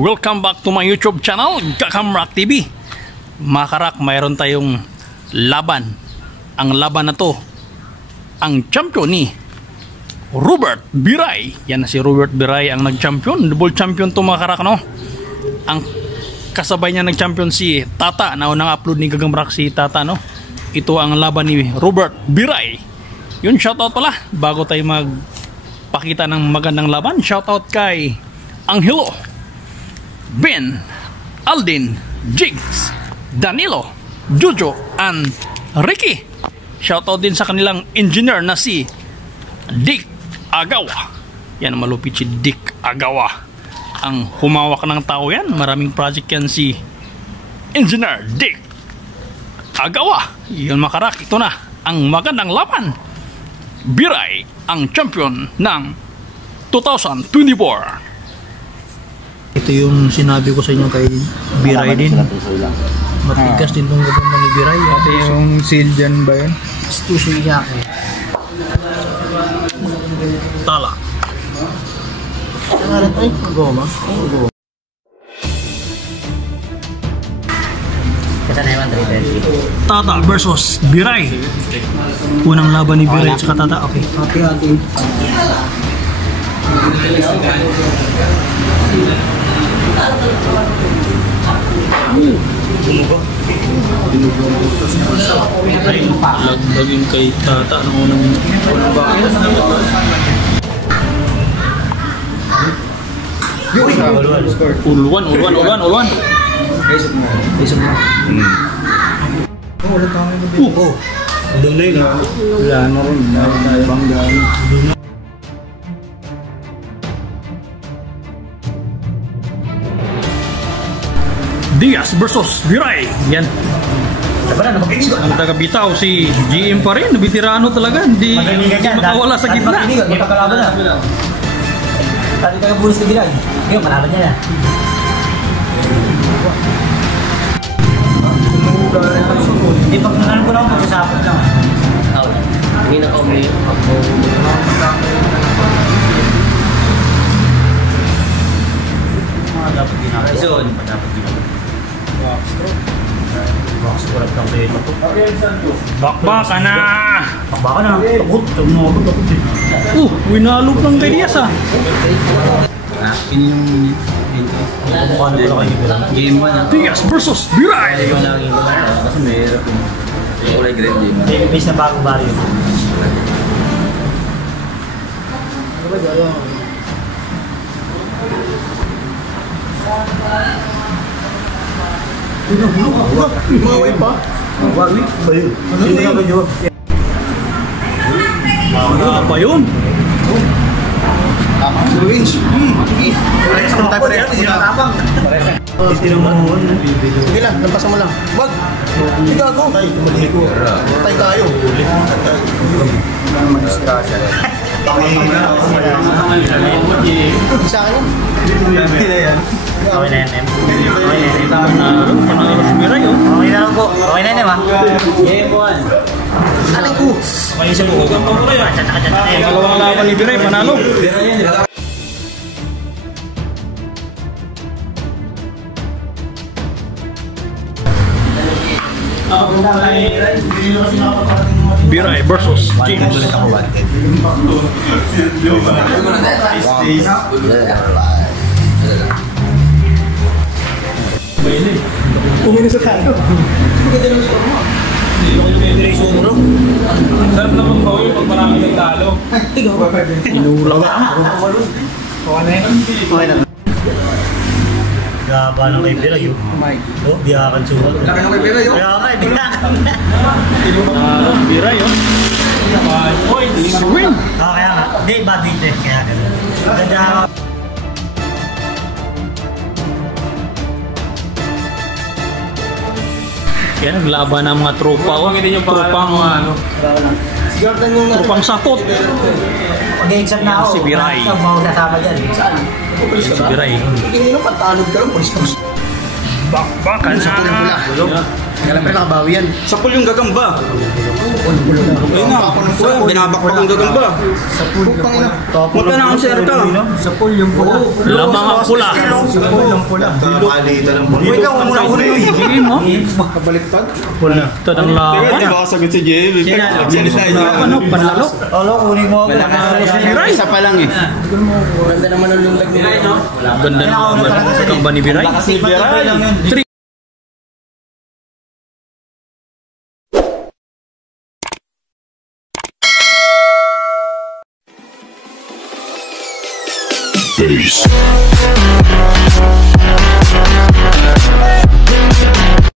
Welcome back to my YouTube channel, Kakamrak TV. Mga karak, mayroon tayong laban. Ang laban na to, ang champion ni Robert Biray. Yan na si Robert Biray ang nag-champion. Double champion to mga karak, no? Ang kasabay niya nag-champion si Tata. Naunang upload ni Kakamrak si Tata, no? Ito ang laban ni Robert Biray. Yun, shoutout pala. Bago tayo magpakita ng magandang laban, shoutout kay Angelo, Ben, Aldin, Jigs, Danilo, Jojo, and Ricky. Shoutout din sa kanilang engineer na si Dick Agawa. Yan, malupit si Dick Agawa. Ang humawak ng tao yan. Maraming project yan si Engineer Dick Agawa. Yun makarak, ito na ang magandang laban. Biray ang champion ng 2024. Ito yung sinabi ko sa inyo kay Biray din. Matigas din itong gabang ni Biray. Ito yung seal dyan ba yun? Ito siya. Tala. Ay, goma. Tata versus Biray. Unang laban ni Biray sa Tata. Okay. Hati-hati. Lagdagin kay Tata ng unang bakit. Ulwan. Diaz versus Biray. Yan. Ang taga-bitaw si GM pa rin. Veterano talaga. Hindi makawala sa gitna. Tadi taga-bulis ni Biray. Ngayon, malaban niya na. Hindi pag ano ko lang magsasapot lang. Hindi na ako may Dapat ginagawa. Dapat ginagawa. Bakbaka na! Bakbaka na. Takot. Takot. Winalog lang kay Diaz ah. yung game 1 Diaz versus Biray. kasi mahirap yung kulay green game. Base na bagong barrio. Maway pa? Maway pa yun. Sino na kayo? Wala pa yun. Range. Parehas ng type parehas. Sige lang, lampasan mo lang. Wag! Hindi gago. Tumali ko. Patay tayo. Mag-discuss yan. Isa ka lang. Hindi na yan. Okay na yan, M. Okay na lang po. Okay na yan, M. Game 1. Alay ko. Dalawang laban ni Biray, panalo. Biray versus James. Pumili sa tayo. Sarap naman ba yun pag marami ng talo? Inulang. Okay na. Gaba na kay Biray yun. Biyakan sulat. Laki na kay Biray yun. Kaya ka, biyakan. Biray yun. 5 points. Win. Kaya nga. Hindi, bad beat eh. Kaya gano'n. Ganda. Yan, naglaban ng mga tropa. Tropang sakot. Mag-exam na ako. Si Biray. Mga kasama dyan. Si Biray. Hindi na patalog ka lang. Polis. Bakbakan na. Kailan pa nakabawi yan? Sapul yung gagamba. Ayun na. Binabakbak yung gagamba. Putang ina. Punta na ang serta. Sapul yung pula. Lamang ang pula. Sapul yung pula. Kapalitan ng pula. Ikaw, unang-una yun. Sige mo. Kabaliktad. Ito ng laban. Di ba sagot si Jay? Ano, panalo? Alo, kunin mo ako. Isa pa lang eh. Ganda naman ang lunglag nila. Ganda ng laban. Kang ba ni Biray? Matibay lang yun. Peace.